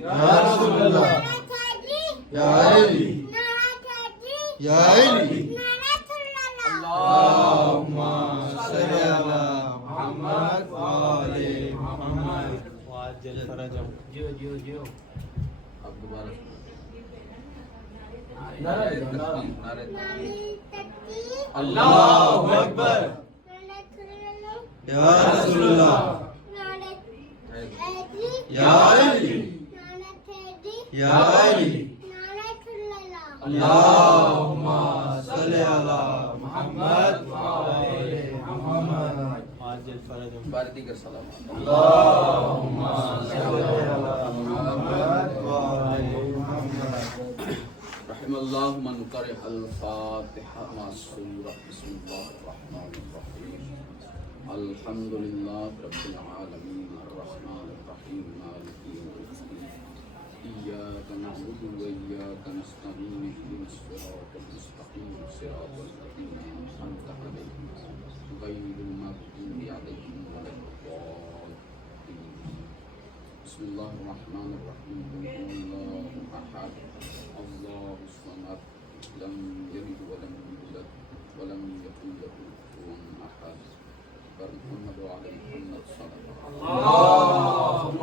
یا رسول اللہ یا علی یا علی اللہم صلی علی محمد وآل محمد وعجل فرجهم. جیو اب دوبارہ اللہ اکبر یا رسول اللہ یا علی یا علی اللہم صلی علی محمد وآل محمد وعجل فرجهم. بارتی کر سلام اللہم صلی علی محمد وآل محمد. رحم اللہ من قرأ الفاتحہ مع السورہ. بسم اللہ الرحمن الرحیم. الحمد للہ رب العالمین الرحمن الرحیم مالک یوم الدین. ایاک نعبد وإیاک نستعین اهدنا الصراط المستقیم صراط الذین أنعمت علیہم غیر المغضوب علیہم ولا الضالین. بسم اللہ الرحمن الرحیم. قل هو اللہ احد اللہ الصمد لم یلد ولم یولد ولم یکن له کفوا احد. پر محمد وعلی محمد صلی اللہم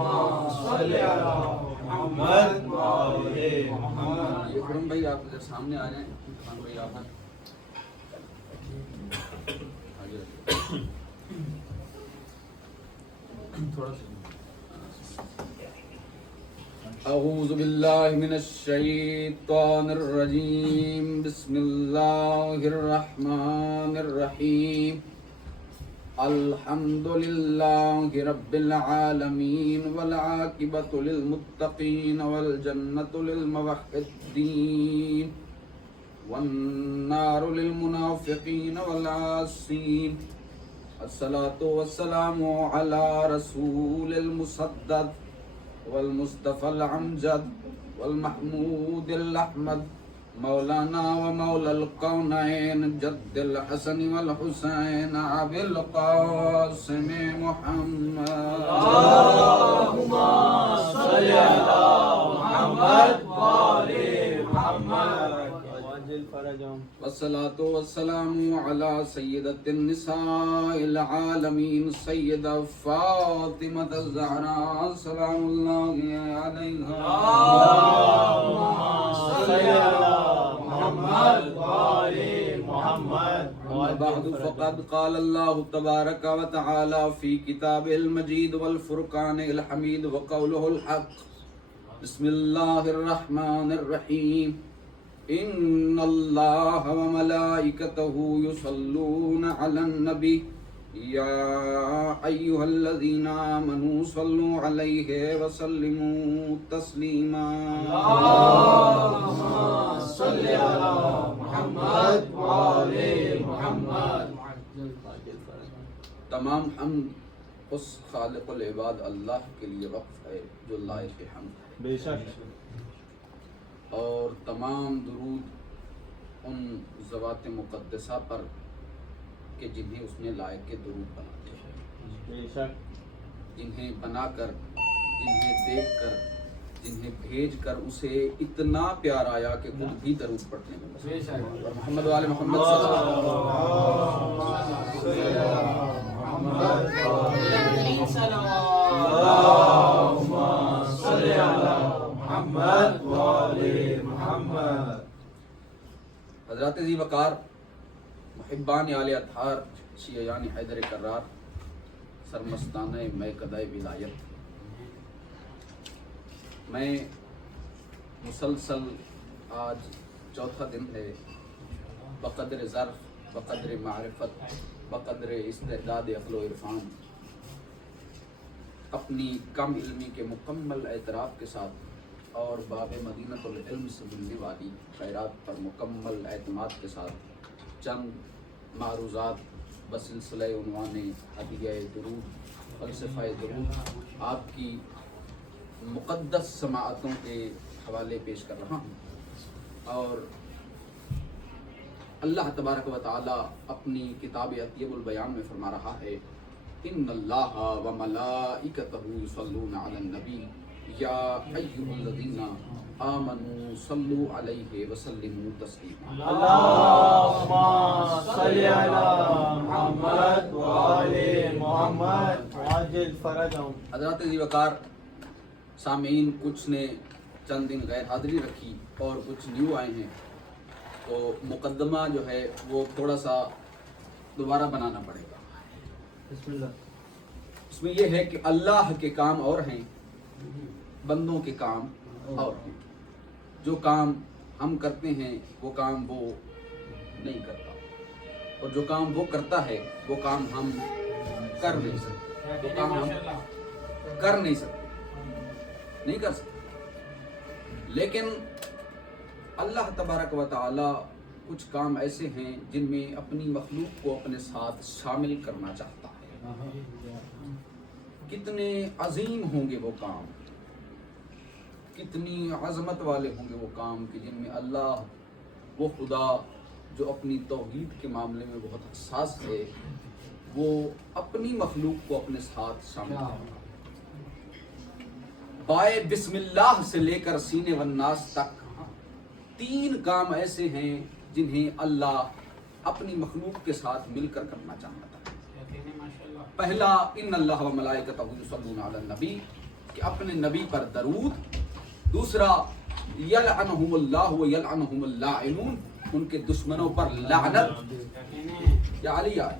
صلی علی محمد وآل محمد. یہ کرم بھائی آپ ادھر سامنے آ جائیں. خان بھائی آپ آئیں. آگے رکھیں. تھوڑا سا اعوذ باللہ من الشیطان الرجیم. بسم اللہ الرحمن الرحیم. الحمد للہ رب العالمین والعاقبۃ للمتقین والجنۃ للموحدین والنار للمنافقین والعاصین. الصلاۃ والسلام علی رسول المسدد والمصطفى الامجد والمحمود الاحمد مولانا ومولى الكونين جد الحسن والحسين ابي القاسم محمد. اللہم صلی علی محمد وآل محمد. وعجل فرجهم. والصلاة والسلام على سيدة النساء العالمين سيدة فاطمة الزهراء سلام الله عليها. اللہم صلی علی محمد وآل محمد. أما بعد فقد قال الله تبارك وتعالى في كتابه المجيد والفرقان الحميد وقوله الحق. بسم الله الرحمن الرحيم. إن الله وملائكته يصلون على النبي يا أيها الذين آمنوا صلوا عليه وسلموا تسليما. اللہم صلی علی محمد وآل محمد. تمام حمد اس خالق العباد اللہ کے لیے وقف ہے جو لائق حمد ہے، بے شک. اور تمام درود ان ذوات مقدسہ پر کہ جنہیں اس نے لائق کے درود بنا دیا، بے شک. جنہیں بنا کر، جنہیں دیکھ کر، جنہیں بھیج کر اسے اتنا پیار آیا کہ خود بھی درود پڑھنے میں بس. اور محمد والے محمد صلی اللہ علیہ اللہم صلی علی محمد وآل محمد. حضرات ذی وقار محبان آل اطہار شیعیان حیدر کرار سرمستانہ میکدہ ولایت، میں مسلسل آج چوتھا دن ہے بقدر ظرف، بقدر معرفت، بقدر استعداد عقل و عرفان اپنی کم علمی کے مکمل اعتراف کے ساتھ اور باب مدینۃ العلم سے ملنے والی خیرات پر مکمل اعتماد کے ساتھ چند معروضات بسلسلہ عنوان ہدیہ درود، فلسفہ درود آپ کی مقدس سماعتوں کے حوالے پیش کر رہا ہوں. اور اللہ تبارک و تعالی اپنی کتاب اطیب البیان میں فرما رہا ہے ان اللہ و ملائکتہ یصلون علی النبی یا ایھا الذین آمنوا صلوا علیہ وسلموا تسلیما۔ اللهم صل على محمد وآل محمد وعجل فرجهم۔ حضرات ذی وقار سامعین، کچھ نے چند دن غیر حاضری رکھی اور کچھ نیو آئے ہیں، تو مقدمہ جو ہے وہ تھوڑا سا دوبارہ بنانا پڑے گا۔ بسم اللہ۔ اس میں یہ ہے کہ اللہ کے کام اور ہیں، بندوں کے کام اور ہیں۔ جو کام ہم کرتے ہیں وہ کام وہ نہیں کرتا، اور جو کام وہ کرتا ہے وہ کام ہم کر نہیں سکتے، وہ کام ہم کر نہیں سکتے، نہیں کر سکتے۔ لیکن اللہ تبارک و تعالی کچھ کام ایسے ہیں جن میں اپنی مخلوق کو اپنے ساتھ شامل کرنا چاہتا ہے۔ کتنے عظیم ہوں گے وہ کام، کتنی عظمت والے ہوں گے وہ کام کہ جن میں اللہ، وہ خدا جو اپنی توحید کے معاملے میں بہت حساس ہے، وہ اپنی مخلوق کو اپنے ساتھ شامل کرے گا۔ بائے بسم اللہ سے لے کر سینے والناس تک 3 کام ایسے ہیں جنہیں اللہ اپنی مخلوق کے ساتھ مل کر کرنا چاہتا ہے۔ پہلا، ان اللہ و ملائکتہ یصلون علی النبی، کہ اپنے نبی پر درود۔ دوسرا، یلعنہم اللہ و یلعنہم اللاعنون، ان کے دشمنوں پر لعنت۔ یا علی آئے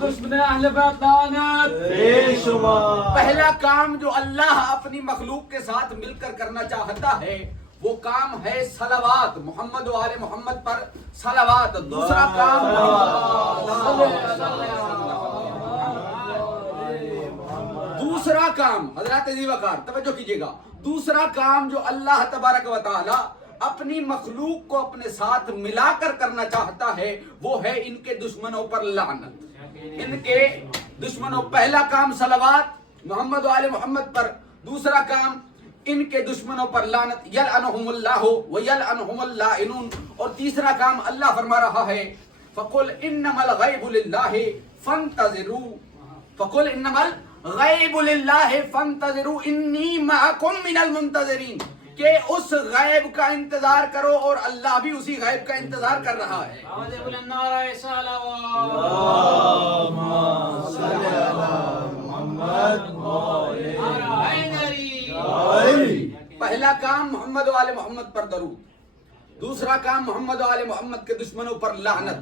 دشمن اہل بیت لعنت بے شمار۔ پہلا کام جو اللہ اپنی مخلوق کے ساتھ مل کر کرنا چاہتا ہے وہ کام ہے صلوات، محمد و آل محمد پر صلوات۔ دوسرا کام حضرات ذی وقار توجہ کیجئے گا، دوسرا کام جو اللہ تبارک و تعالی اپنی مخلوق کو اپنے ساتھ ملا کر کرنا چاہتا ہے وہ ہے ان کے دشمنوں پر لعنت۔ ان کے دشمنوں، پہلا کام صلوات محمد و آل محمد پر، دوسرا کام ان کے دشمنوں پر لعنت، یلعنہم اللہ و یلعنہم اللاعنون، اور تیسرا کام اللہ فرما رہا ہے فَقُلْ إِنَّمَا الْغَيْبُ لِلَّهِ فَانْتَظِرُوا، فَقُلْ إِنَّمَا الْغَيْبُ لِلَّهِ فَانْتَظِرُوا إِنِّي مَعَكُمْ مِنَ الْمُنْتَظِرِينَ، کہ اس غیب کا انتظار کرو اور اللہ بھی اسی غیب کا انتظار کر رہا ہے۔ پہلا کام محمد و آل محمد پر درود، دوسرا کام محمد و آل محمد کے دشمنوں پر لعنت،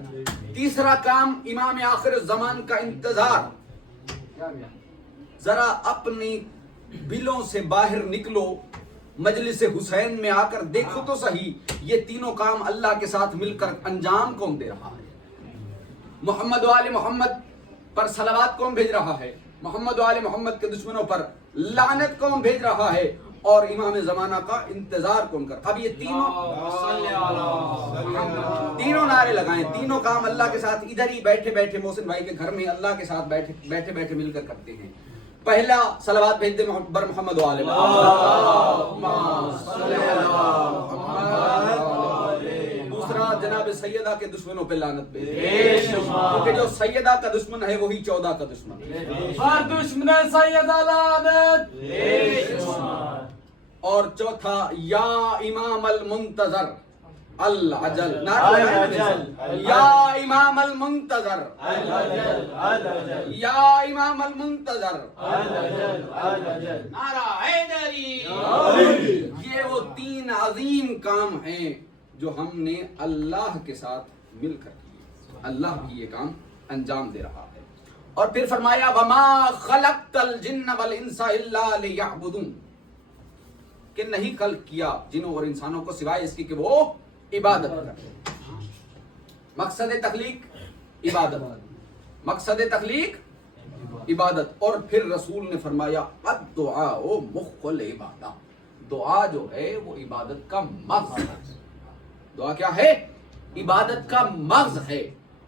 تیسرا کام امام آخر الزمان کا انتظار۔ ذرا اپنی بلوں سے باہر نکلو، مجلس حسین میں آ کر دیکھو تو صحیح، یہ تینوں کام اللہ کے ساتھ مل کر انجام کون دے رہا ہے؟ محمد و آل محمد پر صلوات کون بھیج رہا ہے؟ محمد و آل محمد کے دشمنوں پر لعنت کون بھیج رہا ہے؟ اور امام زمانہ کا انتظار کون کر؟ اب یہ تینوں نعرے لگائیں، تینوں کام اللہ کے ساتھ ادھر ہی بیٹھے بیٹھے محسن بھائی کے گھر میں اللہ کے ساتھ بیٹھے بیٹھے مل کر کرتے ہیں۔ پہلا، صلوات بھیج دے بر محمد و آل محمد۔ دوسرا، جناب سیدہ کے دشمنوں پہ لعنت بھیج دے، کیونکہ جو سیدہ کا دشمن ہے وہی 14 کا دشمن ہے۔ دشمن سیدہ لعنت۔ اور چوتھا، یا امام المنتظر العجل، یا امام المنتظر، یا امام المنتظر، نعرہ حیدری۔ یہ وہ 3 عظیم کام ہیں جو ہم نے اللہ کے ساتھ مل کر کیے، اللہ بھی یہ کام انجام دے رہا ہے۔ اور پھر فرمایا وما خلقت الجن والانس الا لیعبدون، کہ نہیں خلق کیا جنوں اور انسانوں کو سوائے اس کی کہ وہ عبادت کریں۔ مقصد تخلیق عبادت، مقصد تخلیق عبادت۔ اور پھر رسول نے فرمایا الدعاء مخ العبادہ، دعا جو ہے وہ عبادت کا مغز ہے۔ دعا کیا ہے؟ عبادت کا مغز ہے۔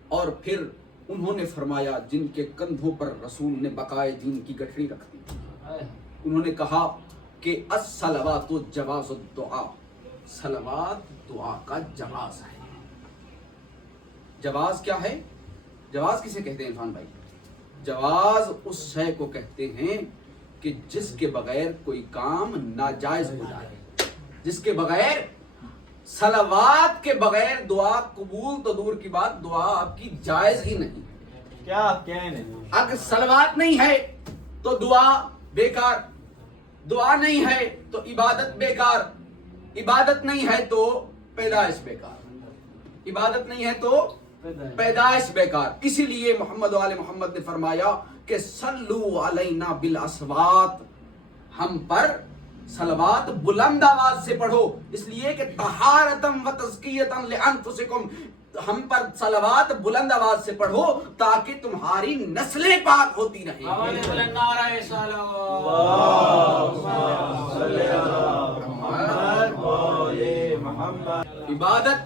اور پھر انہوں نے فرمایا، جن کے کندھوں پر رسول نے بقائے دین کی گٹھڑی رکھ دی، انہوں نے کہا کہ الصلوات جواز الدعاء، صلوات دعا کا جواز ہے۔ جواز کیا ہے؟ جواز کسے کہتے ہیں عرفان بھائی؟ جواز اس شے کو کہتے ہیں کہ جس کے بغیر کوئی کام ناجائز ہو جائے، جس کے بغیر صلوات کے بغیر دعا قبول تو دور کی بات، دعا آپ کی جائز ہی نہیں۔ کیا کہنے، اگر صلوات نہیں ہے تو دعا بیکار، دعا نہیں ہے تو عبادت بیکار، عبادت نہیں ہے تو پیدائش بیکار، عبادت نہیں ہے تو پیدائش بیکار۔ اسی لیے محمد وآل محمد نے فرمایا کہ صلو علینا بالاصوات، ہم پر صلوات بلند آواز سے پڑھو، اس لیے کہ طہارتم و تزکیتم لانفسکم، ہم پر صلوات بلند آواز سے پڑھو تاکہ تمہاری نسلیں پاک ہوتی رہیں۔ عبادت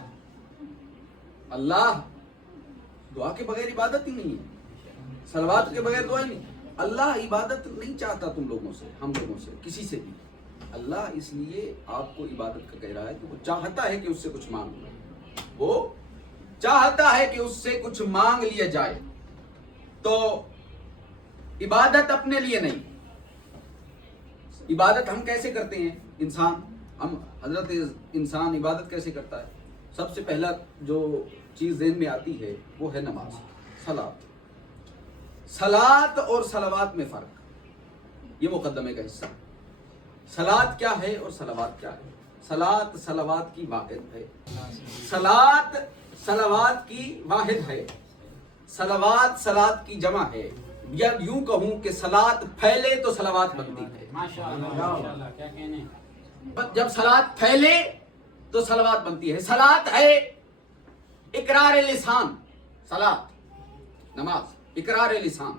اللہ، دعا کے بغیر عبادت ہی نہیں ہے، صلوات کے بغیر دعا ہی نہیں۔ اللہ عبادت نہیں چاہتا تم لوگوں سے، ہم لوگوں سے، کسی سے بھی۔ اللہ اس لیے آپ کو عبادت کا کہہ رہا ہے کہ وہ چاہتا ہے کہ اس سے کچھ مانگ لو، وہ چاہتا ہے کہ اس سے کچھ مانگ لیا جائے۔ تو عبادت اپنے لیے نہیں، عبادت ہم کیسے کرتے ہیں؟ حضرت انسان عبادت کیسے کرتا ہے؟ سب سے پہلا جو چیز ذہن میں آتی ہے وہ ہے نماز، صلاۃ۔ صلاۃ اور صلوات میں فرق، یہ مقدمے کا حصہ۔ صلاۃ کیا ہے اور صلوات کیا ہے؟ صلاۃ صلوات کی واحد ہے، صلاۃ صلوات کی واحد ہے، صلوات صلاۃ کی جمع ہے، یا یوں کہوں کہ صلاۃ پھیلے تو صلوات بنتی ہے۔ ماشاءاللہ، کیا کہنے۔ جب صلاۃ پھیلے تو صلوات بنتی ہے۔ صلاۃ ہے اقرار لسان، صلاۃ نماز اقرار لسان،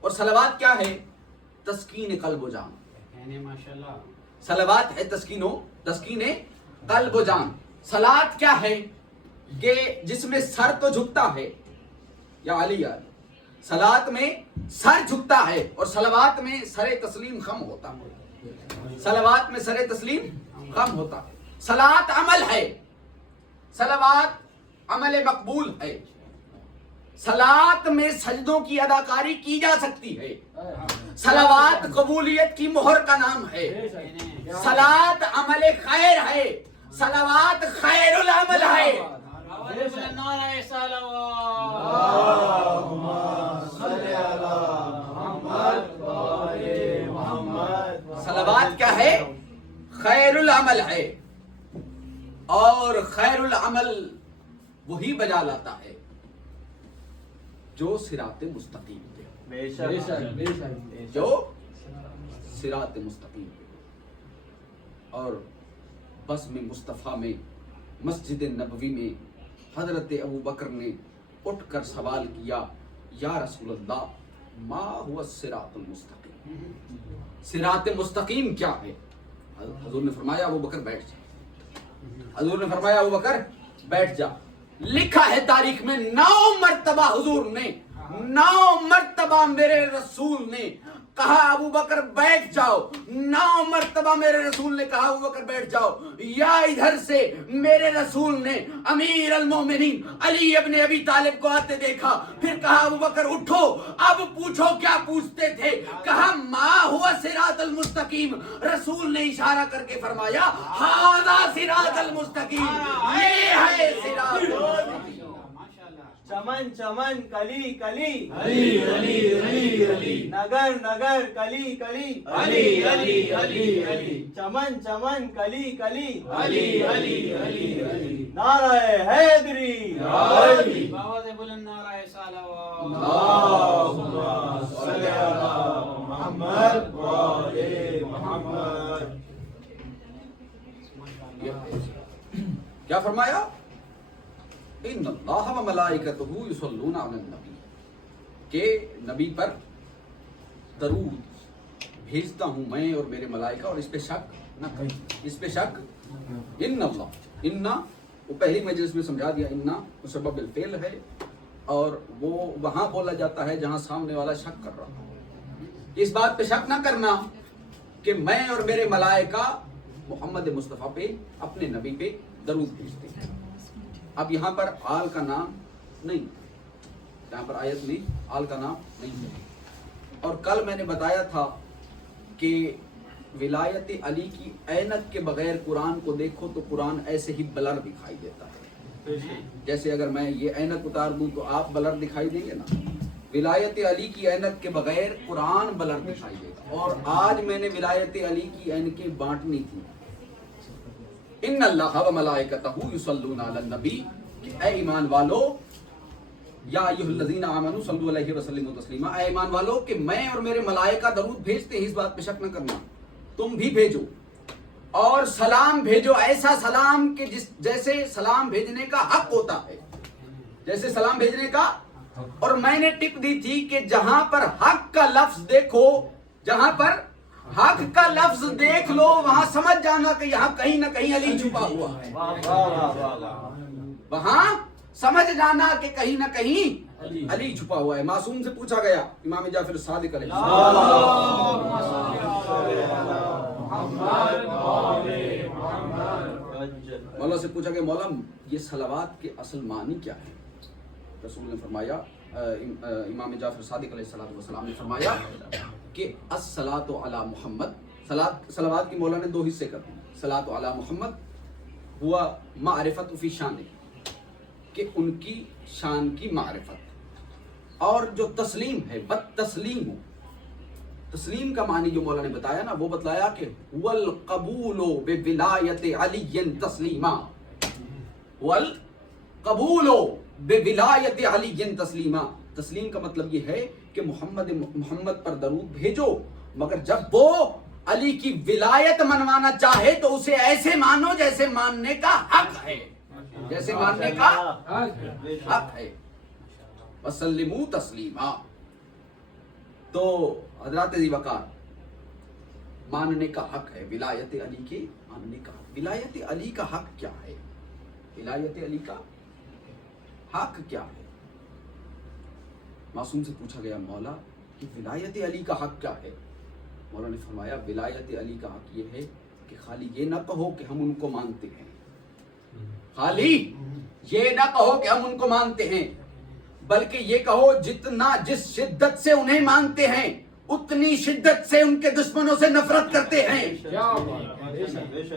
اور صلوات کیا ہے؟ تسکین قلب و جان۔ ماشاءاللہ، صلوات ہے تسکین قلب و جان۔ صلاۃ کیا ہے؟ کہ جس میں سر تو جھکتا ہے، یا علی یار، صلاۃ میں سر جھکتا ہے اور صلوات میں سر تسلیم خم ہوتا ہے، صلوات میں سر تسلیم خم ہوتا ہے۔ صلاۃ عمل ہے، صلوات عمل مقبول ہے۔ صلاۃ میں سجدوں کی اداکاری کی جا سکتی ہے، صلوات قبولیت کی مہر کا نام ہے۔ صلاۃ عمل خیر ہے، صلوات خیر العمل ہے۔ صلوات کیا ہے؟ خیر العمل ہے، اور خیر العمل وہی بجا لاتا ہے جو صراط مستقیم پہ، بے شک، جو صراط مستقیم پہ۔ اور بس میں مصطفیٰ میں مسجد نبوی میں حضرت ابو بکر نے اٹھ کر سوال کیا، یا رسول اللہ ما ہوا الصراط المستقیم، صراط مستقیم کیا ہے؟ حضور نے فرمایا ابو بکر بیٹھ جا، حضور نے فرمایا ابو بکر بیٹھ جا۔ لکھا ہے تاریخ میں 9 مرتبہ حضور نے، 9 مرتبہ میرے رسول نے کہا ابو بکر بیٹھ جاؤ، 9 مرتبہ میرے رسول نے کہا ابو بکر بیٹھ جاؤ۔ یا ادھر سے میرے رسول نے امیر المومنین علی ابن ابی طالب کو آتے دیکھا، پھر کہا ابو بکر اٹھو، اب پوچھو کیا پوچھتے تھے؟ کہا ما ہوا صراط المستقیم، رسول نے اشارہ کر کے فرمایا ھذا صراط المستقیم، یہ ہے صراط المستقیم۔ چمن چمن کلی کلی، علی علی علی علی، نگر نگر کلی کلی، علی علی علی علی، چمن چمن کلی کلی، علی علی علی علی، نعرہ حیدری، علی، باواز بلند نعرہ صلوات، اللہم صلی علی محمد و آل محمد۔ کیا فرمایا؟ ان اللہ و ملائکتہ یصلون علی النبی، کہ نبی پر درود بھیجتا ہوں میں اور میرے ملائکہ، اور اس پہ شک نہ کریں، اس پہ شک۔ ان اللہ، اننا وہ پہلی مجلس میں سمجھا دیا، اننا مسبب الفعل ہے، اور وہ وہاں بولا جاتا ہے جہاں سامنے والا شک کر رہا ہو۔ اس بات پہ شک نہ کرنا کہ میں اور میرے ملائکہ محمد مصطفیٰ پہ، اپنے نبی پہ درود بھیجتے ہیں۔ اب یہاں پر آل کا نام نہیں، یہاں پر آیت میں آل کا نام نہیں ہے۔ اور کل میں نے بتایا تھا کہ ولایت علی کی عینت کے بغیر قرآن کو دیکھو تو قرآن ایسے ہی بلر دکھائی دیتا ہے. جیسے اگر میں یہ عینت اتار دوں تو آپ بلر دکھائی دیں گے نا. ولایت علی کی عینت کے بغیر قرآن بلر دکھائی دے گا. اور آج میں نے ولایت علی کی عینتیں بانٹنی تھی. ان اللہ و ملائکتہ یصلون علی النبی، کہ اے ایمان والو، یا ایھا الذین آمنوا صلوا علیہ وسلموا تسلیما، اے ایمان والو کہ میں اور میرے ملائکہ درود بھیجتے ہیں، اس بات پہ شک نہ کرنا. تم بھی بھیجو اور سلام بھیجو، ایسا سلام کہ جیسے سلام بھیجنے کا حق ہوتا ہے، جیسے سلام بھیجنے کا. اور میں نے ٹپ دی تھی کہ جہاں پر حق کا لفظ دیکھو، جہاں پر حق کا لفظ دیکھ لو، وہاں سمجھ جانا کہ یہاں کہیں نہ کہیں علی چھپا ہوا ہے. وہاں سمجھ جانا کہ کہیں نہ کہیں علی چھپا ہوا ہے. معصوم سے پوچھا گیا، امام جعفر صادق علیہ مولا سے پوچھا گیا، مولا یہ صلوات کے اصل معنی کیا ہے؟ رسول نے فرمایا، امام جعفر صادق علیہ السلام نے فرمایا کہ الصلاۃ علی محمد، صلوات کی مولا نے دو حصے کر دی. صلاۃ علی محمد ہوا معرفت فی شان، کہ ان کی شان کی معرفت. اور جو تسلیم ہے، بالتسلیم، تسلیم کا معنی جو مولا نے بتایا نا، وہ بتلایا کہ هو القبول بولایت علی تسلیما، هو القبول بولایت علی تسلیما. تسلیم کا مطلب یہ ہے کہ محمد پر درود بھیجو، مگر جب وہ علی کی ولایت منوانا چاہے تو اسے ایسے مانو جیسے ماننے کا حق ہے، جیسے ماننے کا حق ہے. وسلموا تسلیما. تو حضرات ذی وقار، ماننے کا حق ہے ولایت علی کے، ماننے کا حق. ولایت علی کا حق کیا ہے؟ ولایت علی کا حق کیا ہے؟ معصوم سے پوچھا گیا، مولا کہ ولایت علی کا حق کیا ہے؟ مولا نے فرمایا، ولایت علی کا حق یہ ہے کہ خالی یہ نہ کہو کہ ہم ان کو مانتے ہیں، خالی یہ نہ کہو کہ ہم ان کو مانتے ہیں، بلکہ یہ کہو جس شدت سے انہیں مانتے ہیں اتنی شدت سے ان کے دشمنوں سے نفرت کرتے ہیں،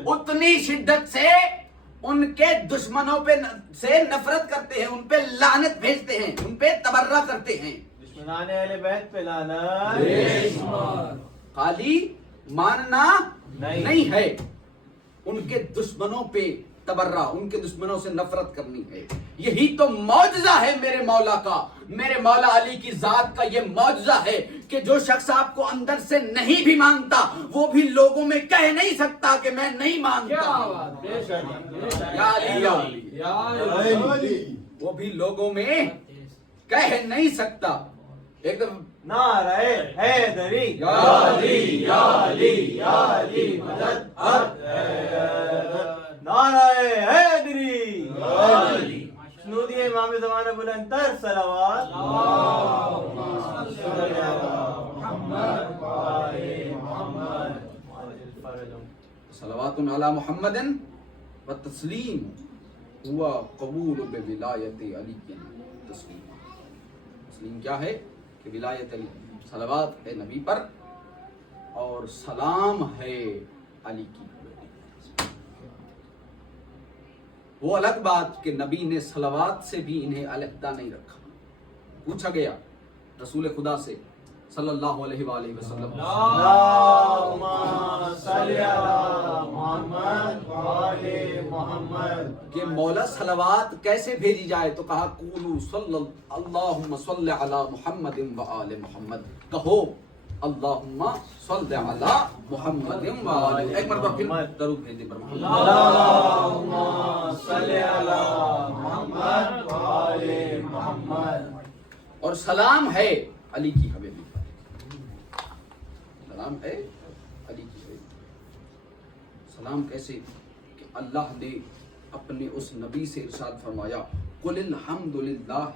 اتنی شدت سے ان کے دشمنوں پہ سے نفرت کرتے ہیں، ان پہ لعنت بھیجتے ہیں، ان پہ تبرہ کرتے ہیں. دشمنان اہل بیت پہ لعنت. خالی ماننا نہیں ہے، ان کے دشمنوں پہ تبرہ، ان کے دشمنوں سے نفرت کرنی ہے. یہی تو معجزہ ہے میرے مولا کا، میرے مولا علی کی ذات کا. یہ معجزہ ہے کہ جو شخص آپ کو اندر سے نہیں بھی مانتا، وہ بھی لوگوں میں کہہ نہیں سکتا کہ میں نہیں مانتا. یا علی، وہ بھی لوگوں میں کہہ نہیں سکتا. ایک دم نعرہ حیدری، یا علی یا علی یا علی مدد. نعرہ حیدری، شنودی امام زمانہ بلند تر صلوات. صلوات علی محمد و تسلیم ہوا قبول بولایت علی. تسلیم، تسلیم کیا ہے؟ کہ ولایت علی، صلوات ہے نبی پر اور سلام ہے علی کی. وہ الگ بات کہ نبی نے صلوات سے بھی انہیں علیحدہ نہیں رکھا. پوچھا گیا رسول خدا سے صلی اللہ علیہ وآلہ وسلم، اللہم صلی علی محمد و آل محمد، کہ مولا صلوات کیسے بھیجی جائے؟ تو کہا قولوا صلی اللہم صلی علی محمد و آل محمد. کہو اللہم صلی علی محمد و آل. ایک مرتبہ پھر درود بھیج دیں پر محمد. اللہم صلی علی محمد و آل محمد. اور سلام ہے علی کی حویلی پر، سلام ہے علی کی حویلی پر. سلام کیسے؟ کہ اللہ نے اپنے اس نبی سے ارشاد فرمایا، قل الحمد للہ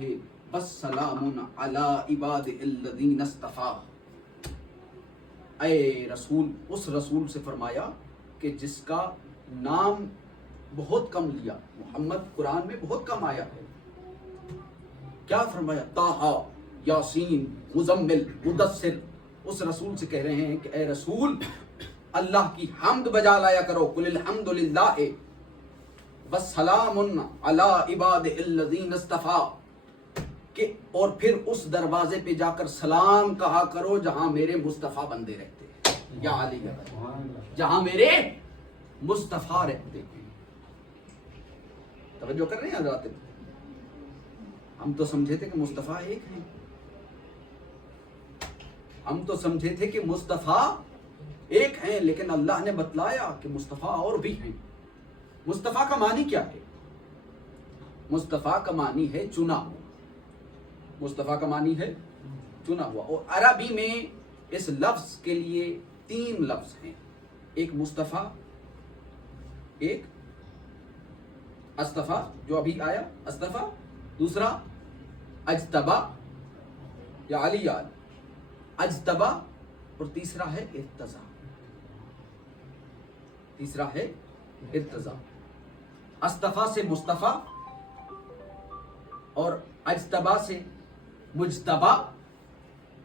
والسلام علی عباد الذین اصطفیٰ. اے رسول، اس رسول سے فرمایا کہ جس کا نام بہت کم لیا، محمد قرآن میں بہت کم آیا ہے. کیا فرمایا؟ طٰہٰ، یاسین، مزمل، مدثر. اس رسول سے کہہ رہے ہیں کہ اے رسول اللہ کی حمد بجا لایا کرو، قل الحمد للہ والسلام علی عباد الذین اصطفیٰ، کہ اور پھر اس دروازے پہ جا کر سلام کہا کرو جہاں میرے مصطفیٰ بندے رہتے ہیں، یا علی جہاں میرے مصطفیٰ رہتے ہیں۔ توجہ کر رہے ہیں حضرات؟ ہم تو سمجھے تھے کہ مصطفیٰ ایک ہیں، ہم تو سمجھے تھے کہ مصطفیٰ ایک ہیں، لیکن اللہ نے بتلایا کہ مصطفیٰ اور بھی ہیں۔ مصطفیٰ کا معنی کیا ہے؟ مصطفیٰ کا معنی ہے چنا ہوا۔ مصطفیٰ کا معنی ہے چنا ہوا، اور عربی میں اس لفظ کے لیے 3 لفظ ہیں، ایک مصطفیٰ، ایک اصطفیٰ جو ابھی آیا اصطفیٰ، دوسرا اجتبا یا علی اجتبا، اور تیسرا ہے ارتضا۔ تیسرا ہے ارتضا۔ اصطفیٰ سے مصطفیٰ اور اجتبا سے مجتبا۔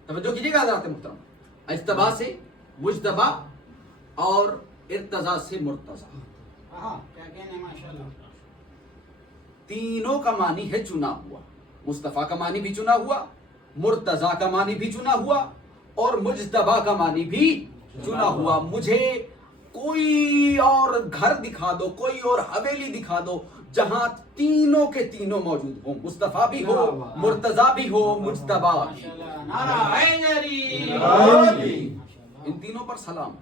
توجہ کیجیے گا حضرات محترم، اجتبا سے مجتبا اور ارتضا سے مرتضی، کیا کہنے ماشاءاللہ۔ تینوں کا معنی ہے چنا ہوا۔ مصطفیٰ کا معنی بھی چنا ہوا، مرتضی کا معنی بھی چنا ہوا، اور مجتبا کا معنی بھی چنا ہوا۔ مجھے کوئی اور گھر دکھا دو، کوئی اور حویلی دکھا دو جہاں تینوں کے تینوں موجود ہوں، مصطفیٰ بھی ہو، مرتضی بھی ہو، مجتبا بھی ہو۔ نعرہ حیدری۔ ان تینوں پر سلام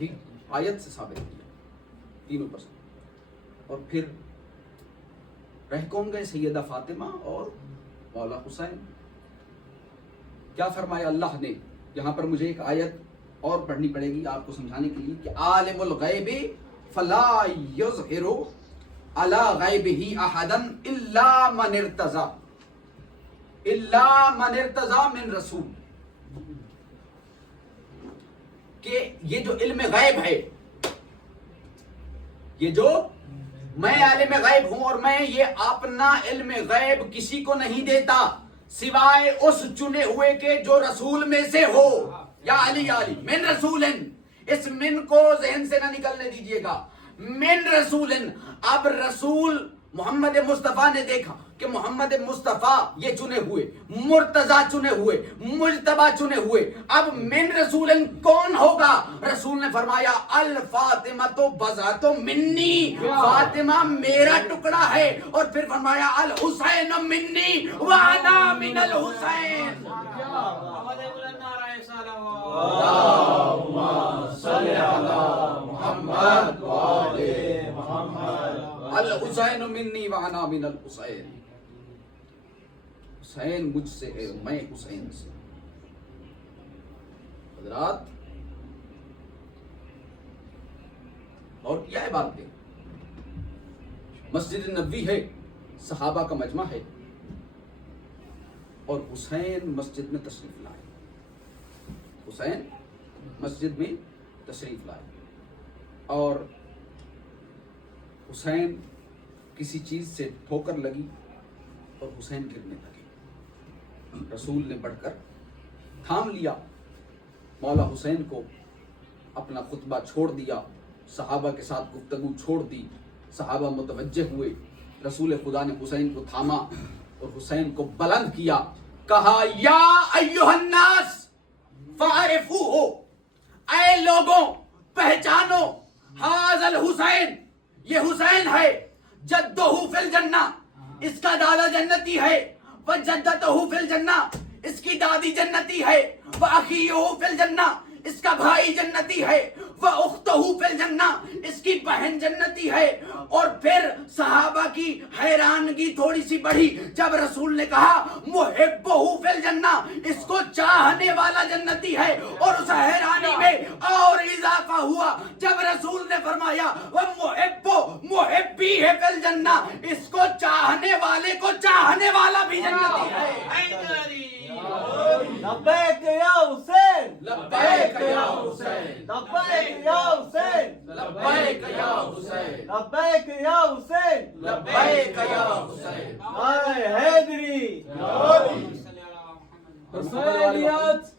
ہے، آیت سے ثابت کیا، تینوں پر سلام۔ اور پھر رہ کون گئے؟ سیدہ فاطمہ اور مولا حسین۔ کیا فرمایا اللہ نے؟ یہاں پر مجھے ایک آیت اور پڑھنی پڑے گی آپ کو سمجھانے کے لیے کہ عالم الغیب فلا یظہر علی غیبہ احدا الا من ارتضی، الا من ارتضی من رسول، کہ یہ جو علم غیب ہے، یہ جو میں عالم غیب ہوں اور میں یہ اپنا علم غیب کسی کو نہیں دیتا سوائے اس چنے ہوئے کے جو رسول میں سے ہو، یا علی من رسول، اس من کو ذہن سے نہ نکلنے دیجئے گا، من رسول۔ اب رسول محمد مصطفیٰ نے دیکھا کہ محمد مصطفیٰ یہ چنے ہوئے، مرتضی چنے ہوئے، مجتبی چنے ہوئے، اب من رسول کون ہوگا؟ رسول نے فرمایا الفاطمہ تو بضعۃ منی، فاطمہ میرا ٹکڑا ہے، اور پھر فرمایا الحسین منی وانا من الحسین۔ اللہم صلی علی محمد وآل محمد۔ الحسین منی وانا من الحسین، حسین مجھ سے ہے، میں حسین سے۔ حضرات اور کیا ہے بات ہے؟ مسجد نبوی ہے، صحابہ کا مجمع ہے، اور حسین مسجد میں تشریف لائے، حسین مسجد میں تشریف لائے، اور حسین کسی چیز سے ٹھوکر لگی اور حسین گرنے لگے، رسول نے بڑھ کر تھام لیا مولا حسین کو، اپنا خطبہ چھوڑ دیا، صحابہ کے ساتھ گفتگو چھوڑ دی، صحابہ متوجہ ہوئے، رسول خدا نے حسین کو تھاما اور حسین کو بلند کیا، کہا یا ایھا الناس فاعرفوہ، اے لوگوں پہچانو، ھذا الحسین، یہ حسین ہے، جدہ فی الجنہ، اس کا دادا جنتی ہے، وجدتہ فی الجنہ، اس کی دادی جنتی ہے، واخیہ فی الجنہ، اس کا بھائی جنتی ہے، واختہ فی الجنہ، اس کی بہن جنتی ہے۔ اور پھر صحابہ کی حیرانگی تھوڑی سی بڑھی جب رسول نے کہا محبہ فی الجنہ، اس کو چاہنے والا جنتی ہے، اور اس حیرانی میں اور اضافہ ہوا جب رسول نے فرمایا محبی ہے فی الجنہ، اس کو چاہنے والے کو چاہنے والا بھی جنتی ہے۔ لبیک یا حسین، لبیک یا حسین، لبیک یا حسین، لبیک یا حسین، لبیک یا حسین، لبیک یا حسین۔ نعرہ حیدری، حسینیت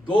2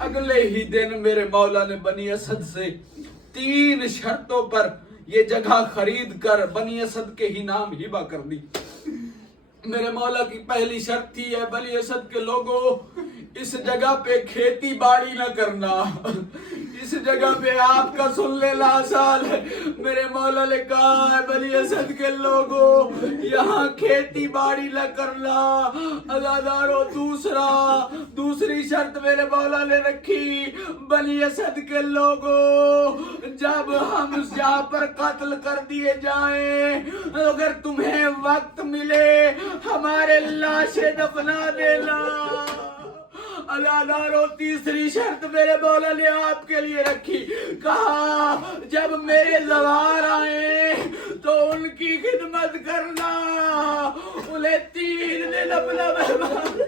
اگلے ہی دن میرے مولا نے بنی اسد سے 3 شرطوں پر یہ جگہ خرید کر بنی اسد کے ہی نام ہبہ کر دی۔ میرے مولا کی پہلی شرط تھی ہے بنی اسد کے لوگوں، اس جگہ پہ کھیتی باڑی نہ کرنا، اس جگہ پہ آپ کا سن لے سال ہے۔ میرے مولا نے کہا ہے بنی اسد کے لوگوں یہاں کھیتی باڑی نہ کرنا۔ عزادارو دوسری شرط میرے مولا نے رکھی، بنی اسد کے لوگوں جب ہم یہاں پر قتل کر دیے جائیں، اگر تمہیں وقت ملے ہمارے لاشیں دفنا دینا۔ عزادارو تیسری شرط میرے مولا نے آپ کے لیے رکھی، کہا جب میرے زوار آئیں تو ان کی خدمت کرنا، انہیں 3 دن اپنا مہمان،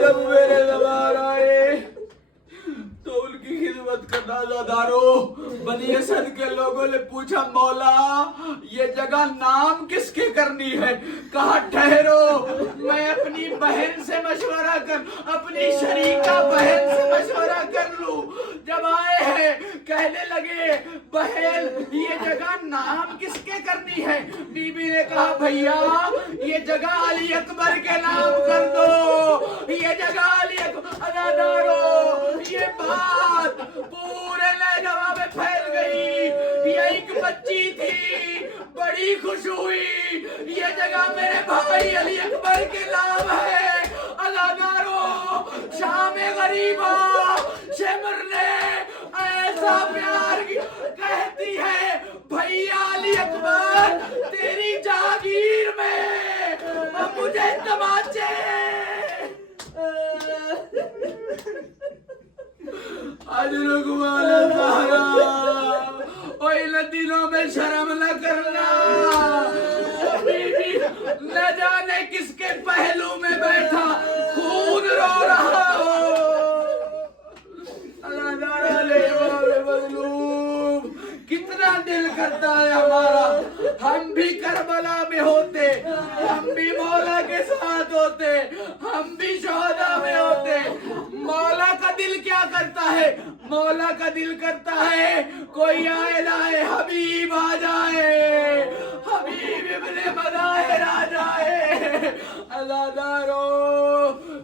جب میرے زوار آئے تو ان کی خدمت کرنا۔ عزادارو بنی اسد کے لوگوں نے پوچھا مولا یہ جگہ نام کس کے کرنی ہے؟ کہا ٹھہرو میں اپنی بہن سے مشورہ اپنی شریکہ بہن سے مشورہ کر لوں۔ جب آئے ہیں کہنے لگے بہن یہ جگہ نام کس کے کرنی ہے؟ بی بی نے کہا بھیا یہ جگہ علی اکبر کے نام کر دو، یہ جگہ علی اکبر۔ عزادارو یہ بات پورے نینوا میں پھیل گئی، یہ ایک بچی تھی، بڑی خوش ہوئی، یہ جگہ میرے بھائی علی اکبر کے نام ہے۔ عزادارو شام غریبہ شمر نے ایسا پیار کہتی ہے بھیا علی اکبر تیری جاگیر میں مجھے تماچے۔ اجرک والا زہرا ان دنوں میں شرم نہ کرنا، بیوی نہ جانے کس کے پہلو میں بیٹھا خون رو رہا ہو۔ مظلوم کتنا دل کرتا ہے ہمارا ہم بھی کربلا میں ہوتے، ہم بھی مولا کے ساتھ ہوتے، ہم بھی شہداء میں ہوتے۔ مولا کا دل کیا کرتا ہے؟ مولا کا دل کرتا ہے کوئی آئے لائے حبیب آ جائے، حبیب ابن مظاہر آ جائے۔ عزادارو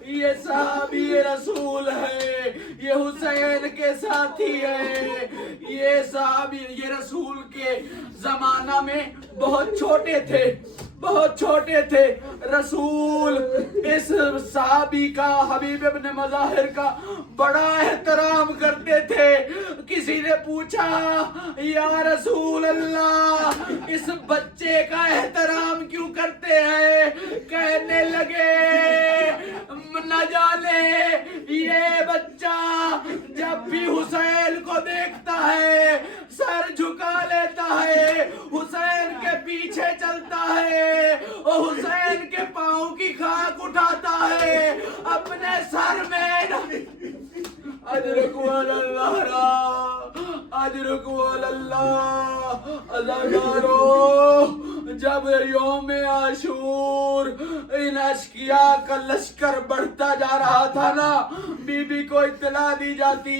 یہ صحابی رسول ہے، یہ حسین کے ساتھی ہے، یہ صحابی یہ رسول کے زمانہ میں بہت چھوٹے تھے، بہت چھوٹے تھے۔ رسول اس صحابی کا حبیب ابن مظاہر کا بڑا احترام کرتے تھے۔ کسی نے پوچھا یا رسول اللہ اس بچے کا احترام کیوں کرتے ہیں؟ کہنے لگے نہ جانے یہ بچہ جب بھی حسین کو دیکھتا ہے سر جھکا لیتا ہے، حسین کے پیچھے چلتا ہے اور حسین کے پاؤں کی خاک اٹھاتا ہے اپنے سر میں۔ اجرک واللہ اجرک واللہ۔ عزادارو جب یوم عاشور ان اشقیاء کا لشکر بڑھتا جا رہا تھا نا، بی بی کو اطلاع دی جاتی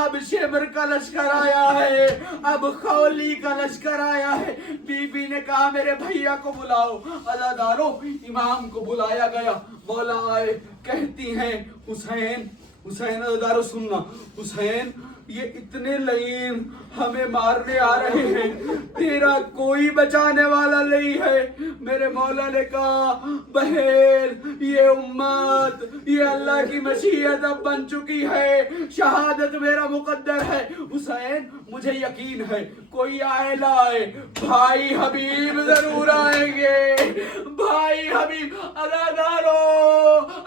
اب شمر کا لشکر آیا ہے، اب خولی کا لشکر آیا ہے۔ بی بی نے کہا میرے بھیا کو بلاؤ۔ عزادارو امام کو بلایا گیا، مولا آئے، کہتی ہیں حسین حسین عزادارو سننا، حسین یہ اتنے لعین ہمیں مارنے آ رہے ہیں، تیرا کوئی بچانے والا نہیں ہے۔ میرے مولا نے کہا بہن یہ امت یہ اللہ کی مشیت اب بن چکی ہے، شہادت میرا مقدر ہے۔ حسین مجھے یقین ہے کوئی آئے لائے بھائی حبیب ضرور آئیں گے، بھائی حبیب۔ عزادارو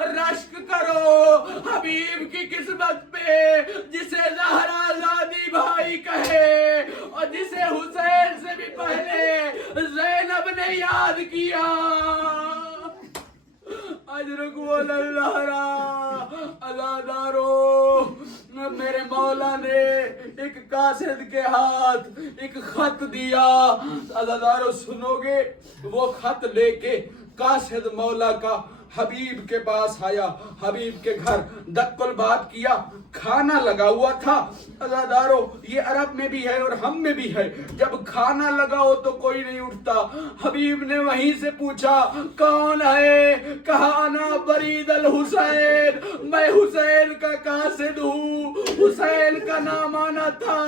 رشک کرو حبیب کی قسمت پہ جسے زہرا زادی بھائی کہے اور جسے حسین سے بھی پہلے زینب نے یاد کیا۔ اجرک واللہ۔ عزادارو میرے مولا نے ایک قاصد کے ہاتھ ایک خط دیا، عزادارو سنو گے، وہ خط لے کے قاصد مولا کا حبیب کے پاس آیا، حبیب کے گھر دکل بات کیا، کھانا لگا ہوا تھا۔ عزادارو یہ عرب میں بھی ہے اور ہم میں بھی ہے، جب کھانا لگا ہو تو کوئی نہیں اٹھتا۔ حبیب نے وہیں سے پوچھا کون ہے؟ کہا انا برید الحسین، میں حسین کا قاصد ہوں۔ حسین کا نام آنا تھا،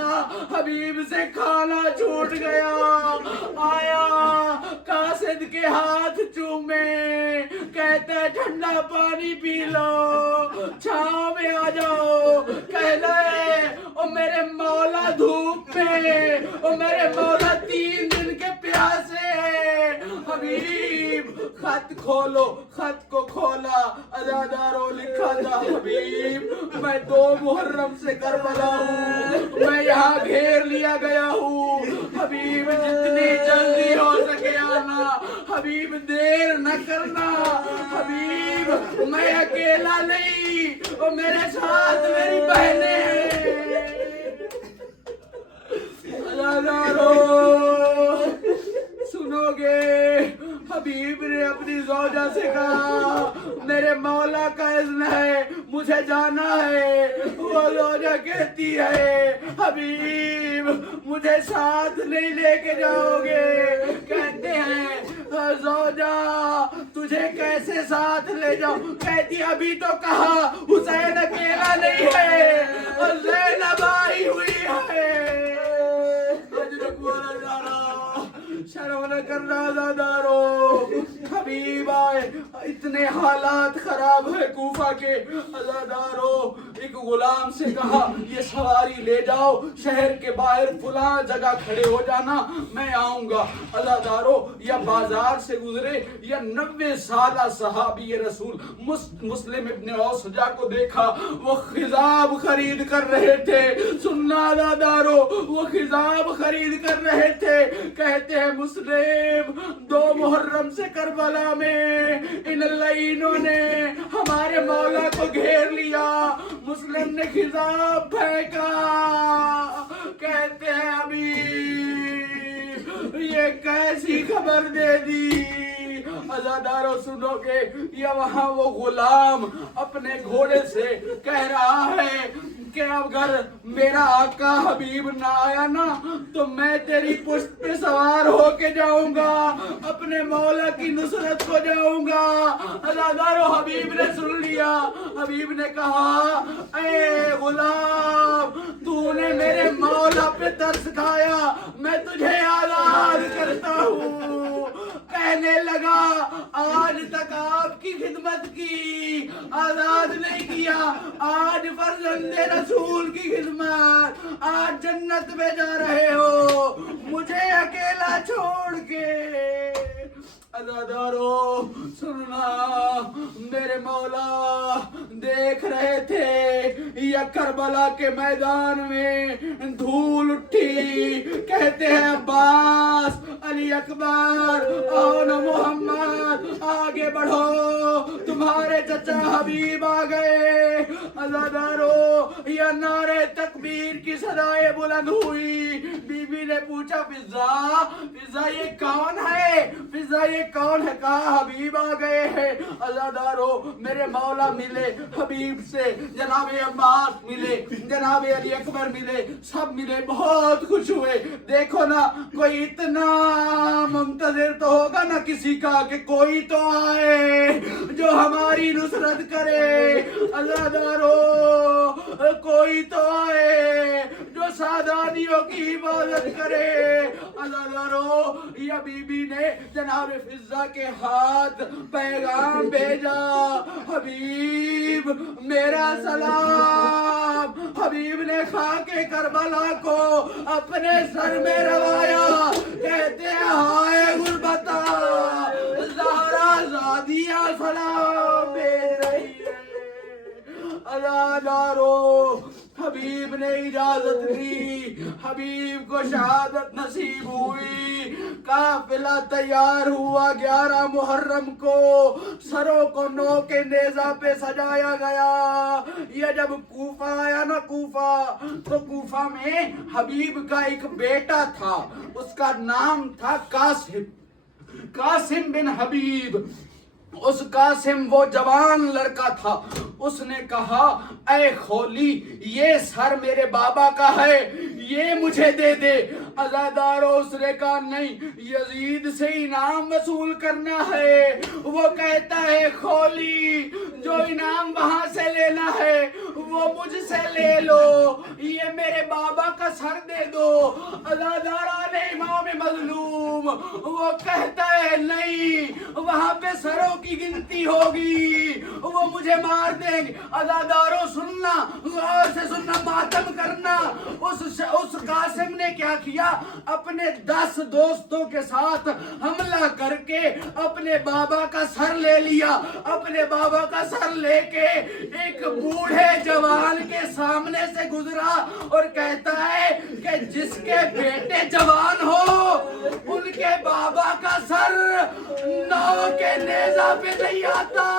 حبیب سے کھانا چھوٹ گیا، آیا قاصد کے ہاتھ چومے، کہتا ہے ٹھنڈا پانی پی لو، چھاؤں میں آ جاؤ، کہنا ہے او میرے مولا دھوپ میں، او میرے مولا 3 دن کے پیاسے ہیں۔ حبیب خط کھولو، خط کو کھولا، عزادارو لکھا تھا حبیب میں 2 محرم سے کربلا ہوں، میں یہاں گھیر لیا گیا ہوں، حبیب جتنی جلدی ہو سکے آنا، حبیب دیر نہ کرنا، حبیب میں اکیلا نہیں، اور میرے ساتھ میری بہنیں ہیں۔ عزادارو سنو گے، حبیب نے اپنی زوجہ سے کہا میرے مولا کا اذن ہے مجھے جانا ہے۔ وہ زوجہ کہتی ہے حبیب مجھے ساتھ نہیں لے کے جاؤ گے؟ کہتے ہیں زوجہ تجھے کیسے ساتھ لے جاؤ؟ کہتی ابھی تو کہا حسین اکیلا نہیں ہے اور زینب آئی ہوئی ہے۔ شرم نہ کرنا عزادارو، حبیب آئے، اتنے حالات خراب ہے کوفہ کے۔ عزادارو ایک غلام سے کہا یہ سواری لے جاؤ، شہر کے باہر فلاں جگہ کھڑے ہو جانا، میں آؤں گا۔ عزادارو یا بازار سے گزرے یا 90 سالہ صحابی رسول مسلم ابن اوسجہ کو دیکھا، وہ خضاب خرید کر رہے تھے۔ سننا عزادارو، وہ خضاب خرید کر رہے تھے۔ کہتے ہیں مسلم 2 محرم سے کربلا میں ان لعینوں نے ہمارے مولا کو گھیر لیا۔ مسلم نے خضاب پھینکا، کہتے ہیں ابھی یہ کیسی خبر دے دی؟ عزادارو سنو گے، یا وہاں وہ غلام اپنے گھوڑے سے کہہ رہا ہے کہ اگر میرا آقا حبیب نہ آیا نا تو میں تیری پشت پہ سوار ہو کے جاؤں گا، اپنے مولا کی نصرت کو جاؤں گا۔ عزادارو حبیب نے سن لیا، حبیب نے کہا اے غلام تو نے میرے مولا پہ ترس کھایا، میں تجھے آزاد کرتا ہوں۔ کہنے لگا آج تک آپ کی خدمت کی، آزاد نہیں کیا، آج فرزند رسول کی خدمت، آج جنت میں جا رہے ہو مجھے اکیلا چھوڑ کے۔ عزادارو سننا، میرے مولا دیکھ رہے تھے یا کربلا کے میدان میں دھول اٹھی، کہتے ہیں عباس علی اکبر اور محمد آگے بڑھو، تمہارے چچا حبیب آ گئے۔ عزادارو یا نعرے تکبیر کی صدائیں بلند ہوئی۔ بی بی نے پوچھا فضا فضا یہ کون ہے؟ فضا یہ کون ہے؟ کہا حبیب آ گئے ہیں۔ عزادارو میرے مولا ملے حبیب سے، جناب عباس ملے، جناب علی اکبر ملے، سب ملے، بہت خوش ہوئے۔ دیکھو نا کوئی اتنا منتظر تو ہوگا نا کسی کا کہ کوئی تو آئے جو ہماری نصرت کرے۔ عزادارو کوئی تو آئے جو سادانیوں کی حفاظت کرے۔ عزادارو یا بی بی نے جناب فضا کے ہاتھ پیغام بھیجا، حبیب میرا سلام۔ حبیب نے خاک کربلا کو اپنے سر میں روایا، کہتے ہیں ہائے غربتا زہرا زادیاں سلام بھیج رہی ہے۔ عزادارو حبیب نے اجازت دی، حبیب کو شہادت نصیب ہوئی۔ قافلہ تیار ہوا 11 محرم کو، سروں کو نو کے نیزہ پہ سجایا گیا۔ یہ جب کوفہ آیا نا کوفہ، تو کوفہ میں حبیب کا ایک بیٹا تھا، اس کا نام تھا قاسم بن حبیب۔ اس قاسم وہ جوان لڑکا تھا، اس نے کہا اے خولی یہ سر میرے بابا کا ہے، یہ مجھے دے دے۔ عزادارو اس نے کہا نہیں، یزید سے انعام وصول کرنا ہے۔ وہ کہتا ہے خولی جو انعام وہاں سے لینا ہے وہ مجھ سے لے لو، یہ میرے بابا کا سر دے دو۔ عزاداران امام مظلوم وہ کہتا ہے نہیں، وہاں پہ سروں کی گنتی ہوگی، وہ مجھے مار دیں گے۔ عزاداروں سننا، غور سے سننا، ماتم کرنا۔ اس قاسم نے کیا کیا؟ اپنے 10 دوستوں کے ساتھ حملہ کر کے اپنے بابا کا سر لے لیا۔ اپنے بابا کا سر لے کے ایک بوڑھے جوان کے سامنے سے گزرا اور کہتا ہے کہ جس کے بیٹے جوان ہو ان کے بابا کا سر نو کے نیزہ پہ نہیں آتا۔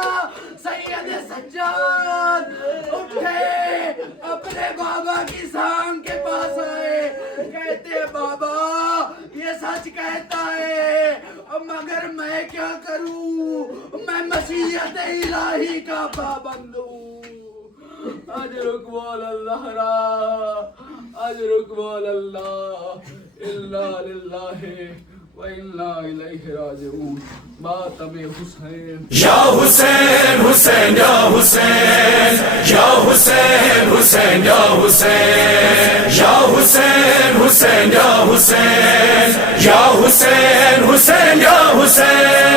سید سجاد اٹھے، اپنے بابا کی سانگ کے پاس آئے، کہتے ہیں بابا یہ سچ کہتا ہے مگر میں کیا کروں، میں مشیت الہی کا پابند ہوں۔ اجرک بول اللہ را، اجرک بول اللہ، الا للہ وَإِنَّا إِلَيْهِ رَاجِعُونَ۔ ماتم حسین یا حسین حسین یا حسین یا حسین حسین یا حسین یا حسین حسین یا حسین یا حسین حسین یا حسین